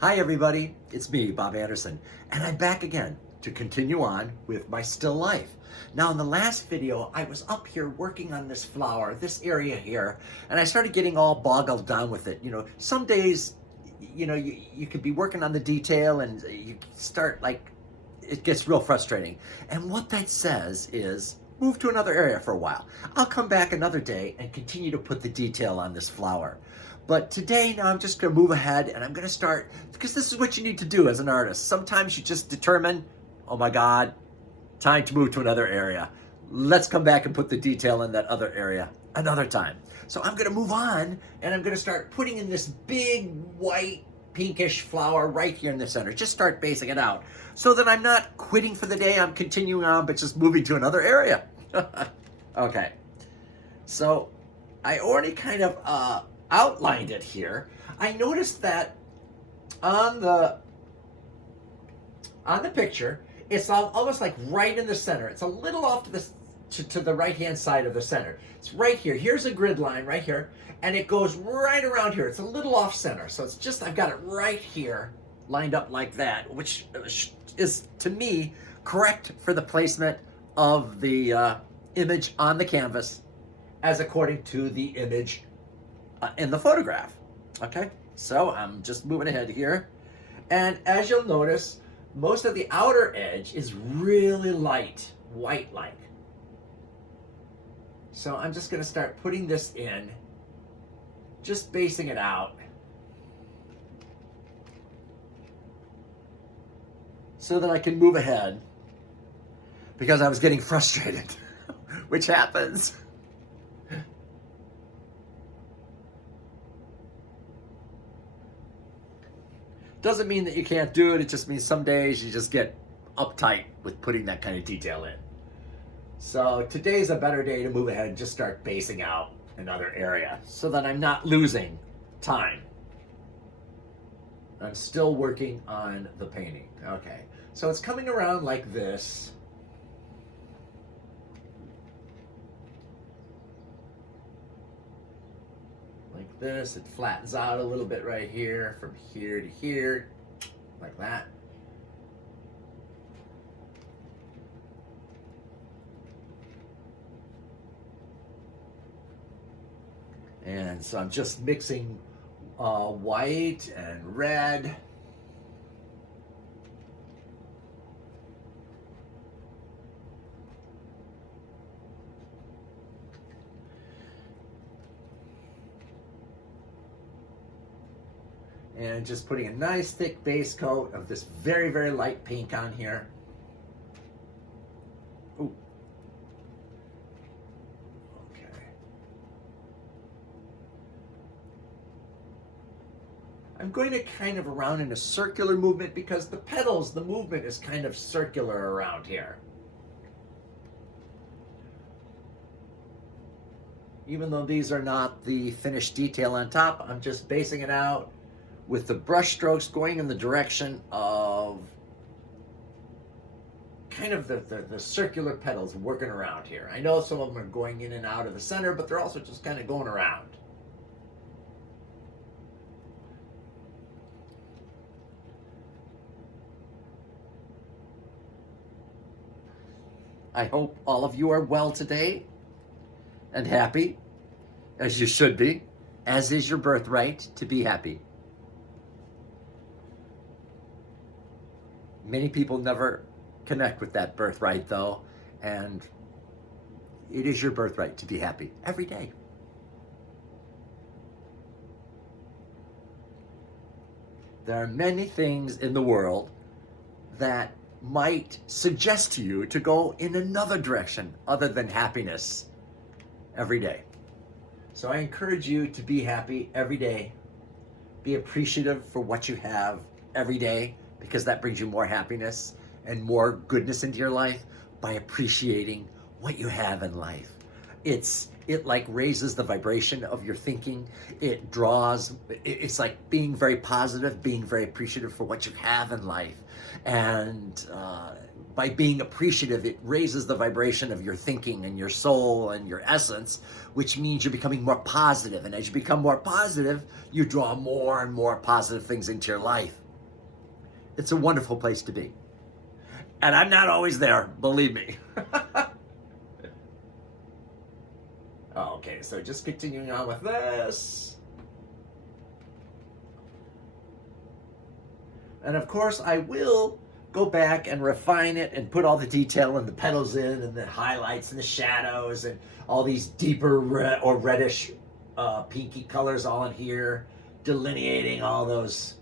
Hi everybody, it's me, Bob Anderson, and I'm back again to continue on with my still life. Now in the last video, I was up here working on this flower, this area here, and I started getting all boggled down with it. Some days, you could be working on the detail and you start it gets real frustrating. And what that says is, move to another area for a while. I'll come back another day and continue to put the detail on this flower. But today, now I'm just gonna move ahead and I'm gonna start, because this is what you need to do as an artist. Sometimes you just determine, oh my God, time to move to another area. Let's come back and put the detail in that other area another time. So I'm gonna move on and I'm gonna start putting in this big white pinkish flower right here in the center. Just start basing it out so that I'm not quitting for the day, I'm continuing on, but just moving to another area. Okay, so I already kind of outlined it here. I noticed that on the picture, it's almost like right in the center. It's a little off to the right-hand side of the center. It's right here. Here's a grid line right here, and it goes right around here. It's a little off center. So it's just, I've got it right here lined up like that, which is, to me, correct for the placement of the image on the canvas as according to the image in the photograph. Okay, so I'm just moving ahead here. And as you'll notice, most of the outer edge is really light, white-like. So I'm just gonna start putting this in, just basing it out, so that I can move ahead, because I was getting frustrated, which happens. Doesn't mean that you can't do it. It just means some days you just get uptight with putting that kind of detail in. So today's a better day to move ahead and just start basing out another area so that I'm not losing time. I'm still working on the painting. Okay, so it's coming around like this. Like this, it flattens out a little bit right here, from here to here, like that. And so I'm just mixing white and red. And just putting a nice thick base coat of this very, very light pink on here. Ooh. Okay. I'm going to kind of around in a circular movement because the petals, the movement is kind of circular around here. Even though these are not the finished detail on top, I'm just basing it out with the brush strokes going in the direction of kind of the circular petals working around here. I know some of them are going in and out of the center, but they're also just kind of going around. I hope all of you are well today and happy, as you should be, as is your birthright to be happy. Many people never connect with that birthright though, and it is your birthright to be happy every day. There are many things in the world that might suggest to you to go in another direction other than happiness every day. So I encourage you to be happy every day. Be appreciative for what you have every day, because that brings you more happiness and more goodness into your life by appreciating what you have in life. It like raises the vibration of your thinking. It's like being very positive, being very appreciative for what you have in life. And by being appreciative, it raises the vibration of your thinking and your soul and your essence, which means you're becoming more positive. And as you become more positive, you draw more and more positive things into your life. It's a wonderful place to be. And I'm not always there, believe me. Okay, so just continuing on with this. And of course, I will go back and refine it and put all the detail and the petals in and the highlights and the shadows and all these deeper red or reddish pinky colors all in here, delineating all those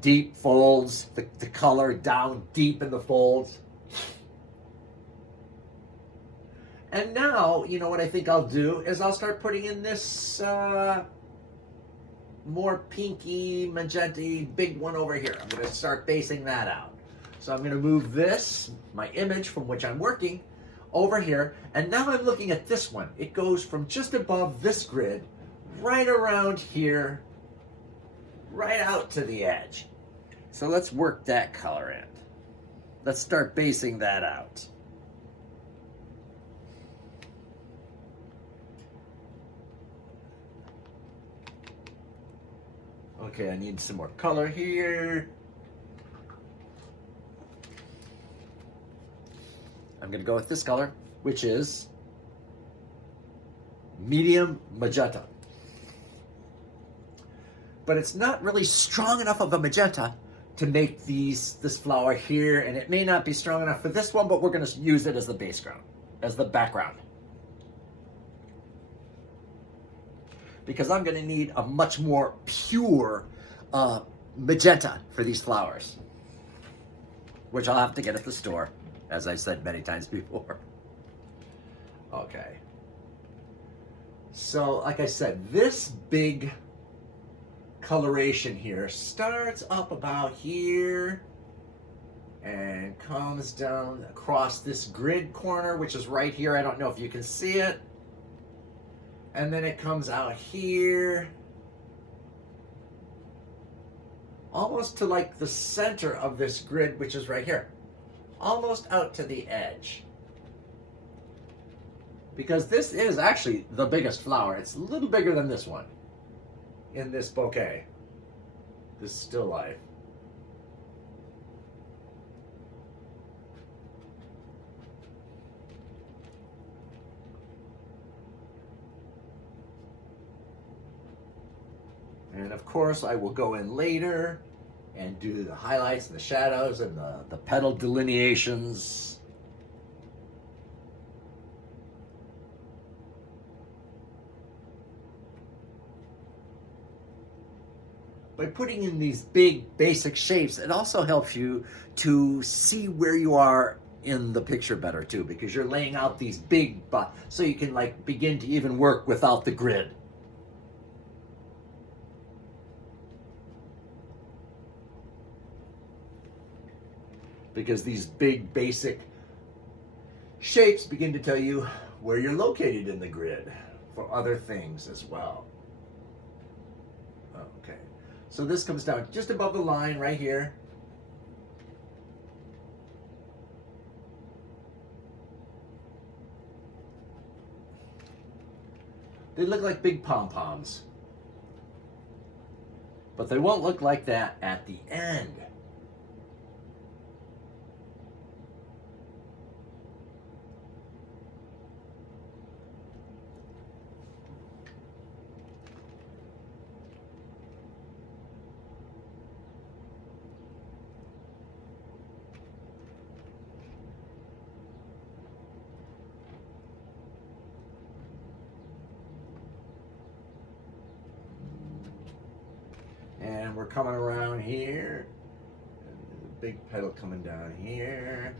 deep folds, the color down deep in the folds. And now, you know what I think I'll do is I'll start putting in this more pinky, magenta, big one over here. I'm going to start basing that out. So I'm going to move this, my image from which I'm working, over here. And now I'm looking at this one. It goes from just above this grid, right around here, right out to the edge. So let's work that color in. Let's start basing that out. Okay, I need some more color here. I'm going to go with this color, which is medium magenta. But it's not really strong enough of a magenta to make this flower here, and it may not be strong enough for this one, but we're going to use it as the background, as the background. Because I'm going to need a much more pure magenta for these flowers, which I'll have to get at the store, as I've said many times before. Okay. So, like I said, this big coloration here starts up about here and comes down across this grid corner, which is right here. I don't know if you can see it. And then it comes out here, almost to like the center of this grid, which is right here, almost out to the edge. Because this is actually the biggest flower. It's a little bigger than this one in this bouquet, this still life. And of course, I will go in later and do the highlights and the shadows and the petal delineations. By putting in these big basic shapes, it also helps you to see where you are in the picture better too, because you're laying out these big, so you can like begin to even work without the grid. Because these big basic shapes begin to tell you where you're located in the grid for other things as well. Okay, so this comes down just above the line right here. They look like big pom-poms, but they won't look like that at the end. And we're coming around here. And there's a big petal coming down here.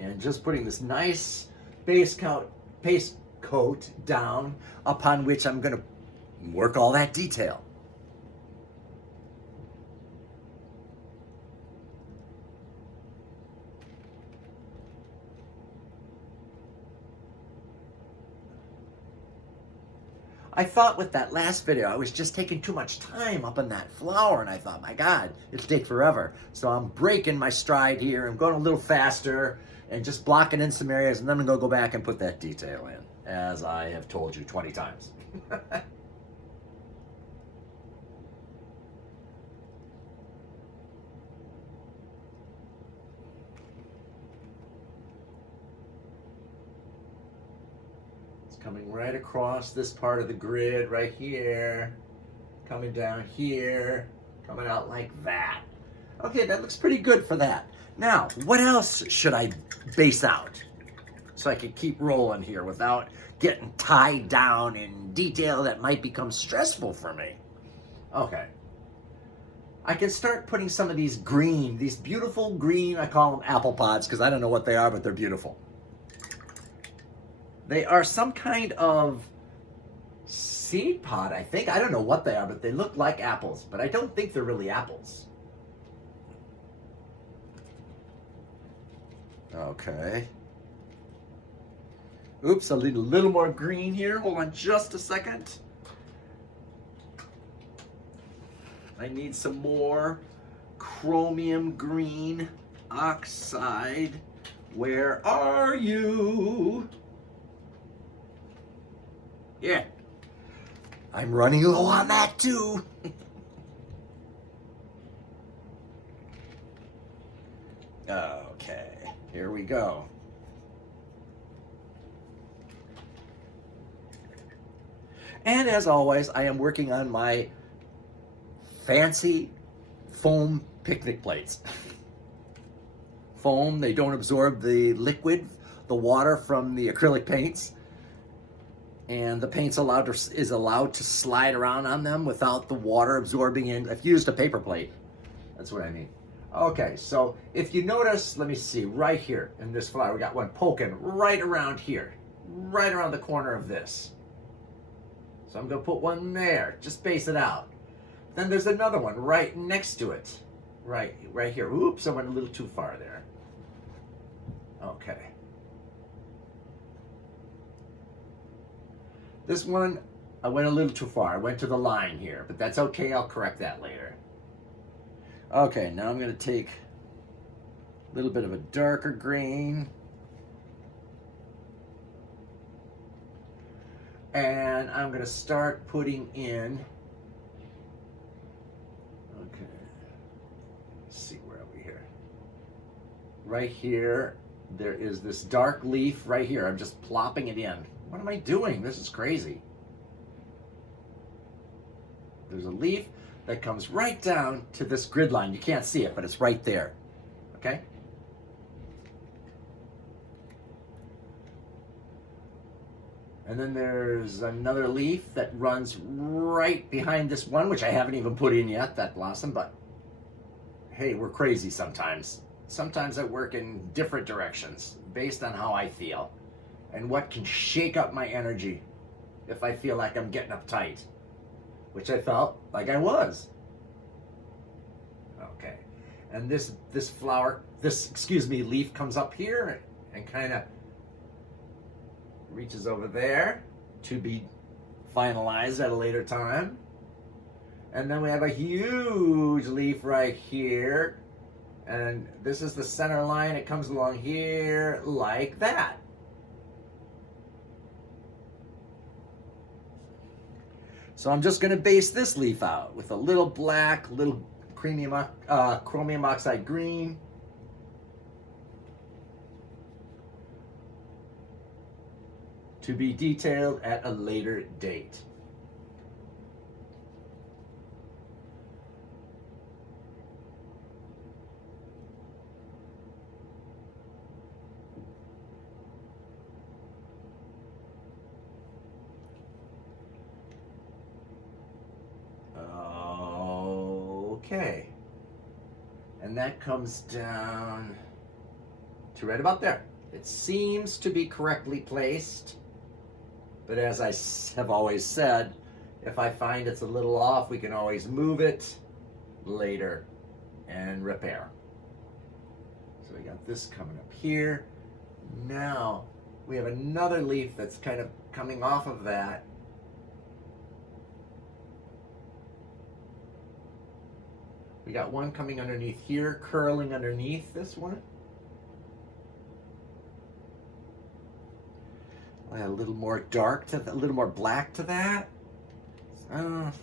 And just putting this nice base coat down upon which I'm going to work all that detail. I thought with that last video, I was just taking too much time up in that flower, and I thought, my God, it'll take forever. So I'm breaking my stride here. I'm going a little faster and just blocking in some areas, and then I'm gonna go back and put that detail in, as I have told you 20 times. Coming right across this part of the grid right here, coming down here, coming out like that. Okay, that looks pretty good for that. Now, what else should I base out so I can keep rolling here without getting tied down in detail that might become stressful for me? Okay. I can start putting some of these green, these beautiful green, I call them apple pods because I don't know what they are, but they're beautiful. They are some kind of seed pod, I think. I don't know what they are, but they look like apples. But I don't think they're really apples. Okay. Oops, I need a little more green here. Hold on just a second. I need some more chromium green oxide. Where are you? Yeah, I'm running low on that too. Okay, here we go. And as always, I am working on my fancy foam picnic plates. Foam, they don't absorb the liquid, the water from the acrylic paints. And the paint's is allowed to slide around on them without the water absorbing in. I've used a paper plate. That's what I mean. Okay, so if you notice, let me see, right here in this flower, we got one poking right around here, right around the corner of this. So I'm gonna put one there, just base it out. Then there's another one right next to it, right here. Oops, I went a little too far there. Okay. This one, I went a little too far. I went to the line here, but that's okay. I'll correct that later. Okay, now I'm going to take a little bit of a darker green. And I'm going to start putting in, okay, let's see, where are we here? Right here, there is this dark leaf right here. I'm just plopping it in. What am I doing? This is crazy. There's a leaf that comes right down to this grid line. You can't see it, but it's right there. Okay? And then there's another leaf that runs right behind this one, which I haven't even put in yet, that blossom, but hey, we're crazy sometimes. Sometimes I work in different directions based on how I feel and what can shake up my energy if I feel like I'm getting uptight, which I felt like I was. Okay, and this leaf comes up here and kind of reaches over there to be finalized at a later time. And then we have a huge leaf right here, and this is the center line. It comes along here like that. So I'm just going to base this leaf out with a little black, little chromium oxide green. To be detailed at a later date. Okay, and that comes down to right about there. It seems to be correctly placed, but as I have always said, if I find it's a little off, we can always move it later and repair. So we got this coming up here. Now we have another leaf that's kind of coming off of that We got one coming underneath here, curling underneath this one. I add a little more dark to a little more black to that. And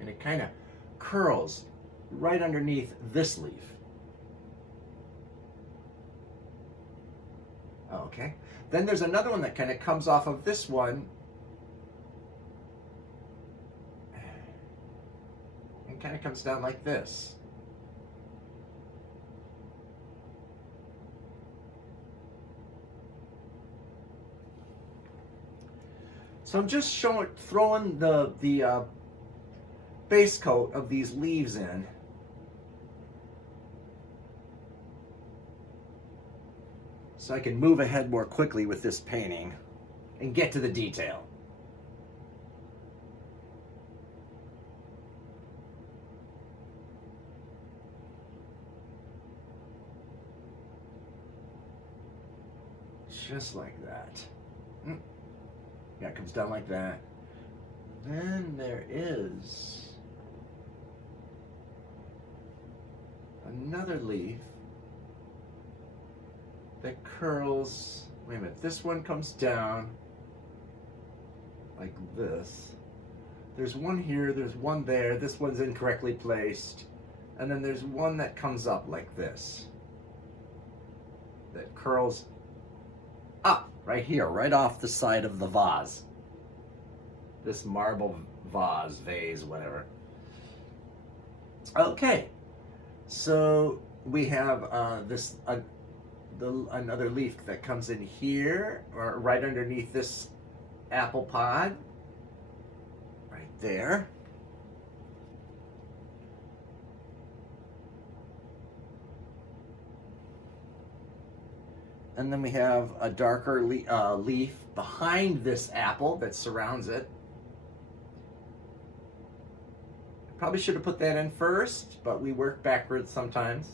it kind of curls right underneath this leaf. Okay. Then there's another one that kind of comes off of this one and kind of comes down like this. So I'm just throwing the base coat of these leaves in. So I can move ahead more quickly with this painting and get to the detail. Just like that. Yeah, it comes down like that. Then there is another leaf that curls. Wait a minute, this one comes down like this. There's one here, there's one there, this one's incorrectly placed. And then there's one that comes up like this. That curls up right here, right off the side of the vase. This marble vase, whatever. Okay, so we have another leaf that comes in here, or right underneath this apple pod, right there. And then we have a darker leaf behind this apple that surrounds it. Probably should have put that in first, but we work backwards sometimes.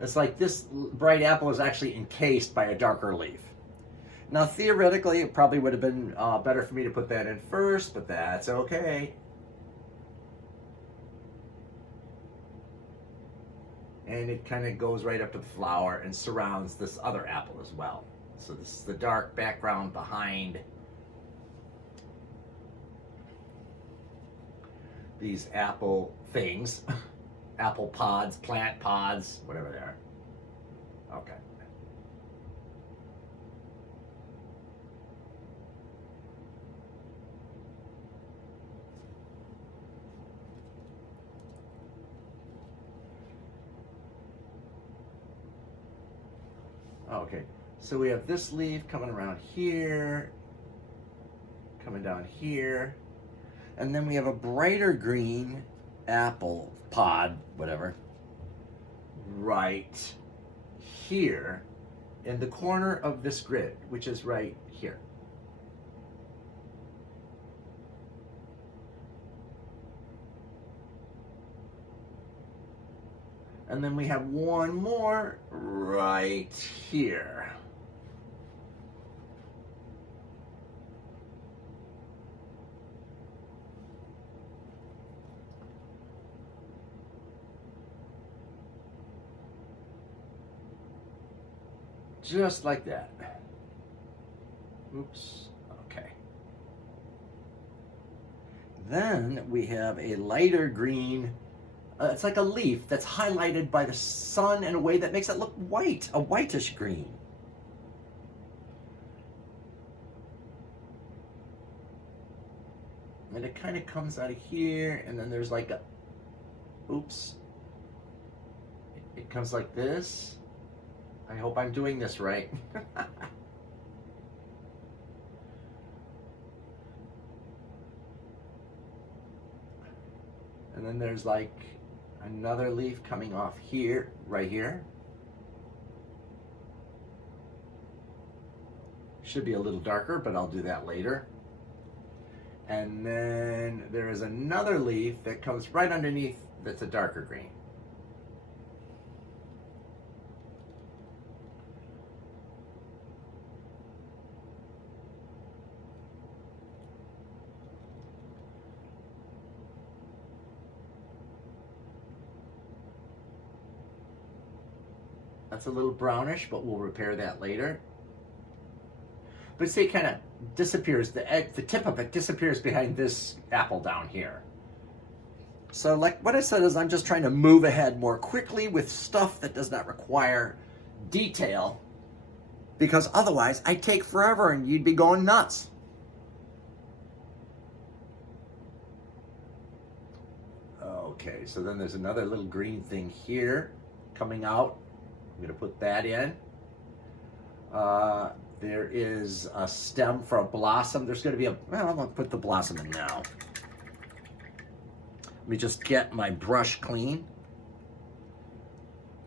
It's like this bright apple is actually encased by a darker leaf. Now theoretically, it probably would have been better for me to put that in first, but that's okay. And it kind of goes right up to the flower and surrounds this other apple as well. So this is the dark background behind these apple things. Apple pods, plant pods, whatever they are. Okay. Okay, so we have this leaf coming around here, coming down here, and then we have a brighter green apple pod, whatever, right here in the corner of this grid, which is right here. And then we have one more right here. Just like that. Oops, okay. Then we have a lighter green. It's like a leaf that's highlighted by the sun in a way that makes it look white, a whitish green. And it kind of comes out of here, and then there's like a, oops. It comes like this. I hope I'm doing this right. And then there's like another leaf coming off here, right here. Should be a little darker, but I'll do that later. And then there is another leaf that comes right underneath that's a darker green. That's a little brownish, but we'll repair that later. But see, it kind of disappears. The tip of it disappears behind this apple down here. So like what I said is I'm just trying to move ahead more quickly with stuff that does not require detail, because otherwise I'd take forever and you'd be going nuts. Okay, so then there's another little green thing here coming out. I'm going to put that in. There is a stem for a blossom. There's going to be well, I'm going to put the blossom in now. Let me just get my brush clean.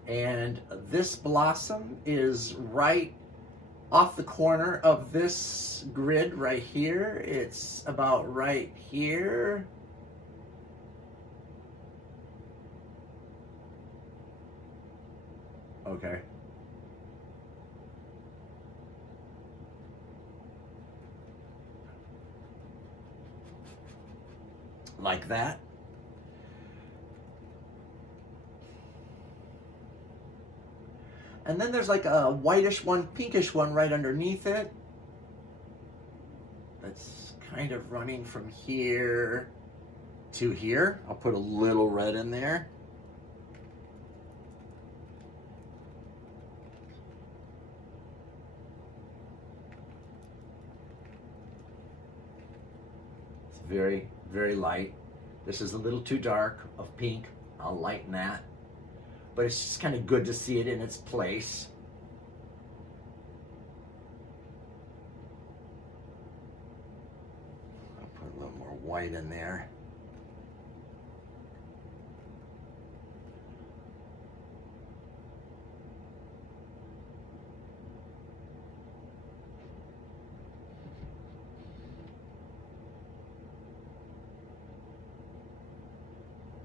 And this blossom is right off the corner of this grid right here. It's about right here. Okay. Like that. And then there's like a whitish one, pinkish one right underneath it. That's kind of running from here to here. I'll put a little red in there. It's very, very light. This is a little too dark of pink. I'll lighten that. But it's just kind of good to see it in its place. I'll put a little more white in there.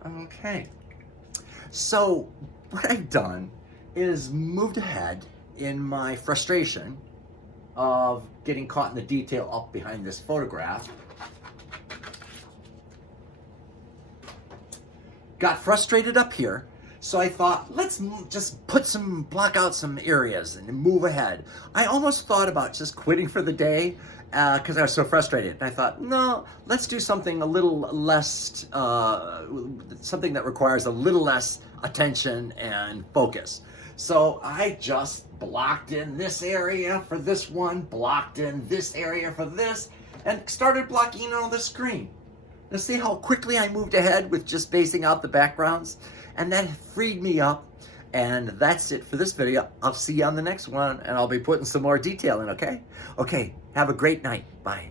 Okay. So what I've done is moved ahead in my frustration of getting caught in the detail up behind this photograph. Got frustrated up here, so I thought, let's just block out some areas and move ahead. I almost thought about just quitting for the day because I was so frustrated. And I thought, no, let's do something a little less, something that requires a little less attention and focus. So I just blocked in this area for this one, blocked in this area for this, and started blocking in on the screen. Now see how quickly I moved ahead with just spacing out the backgrounds? And that freed me up. And that's it for this video. I'll see you on the next one, and I'll be putting some more detail in, okay? Okay, have a great night. Bye.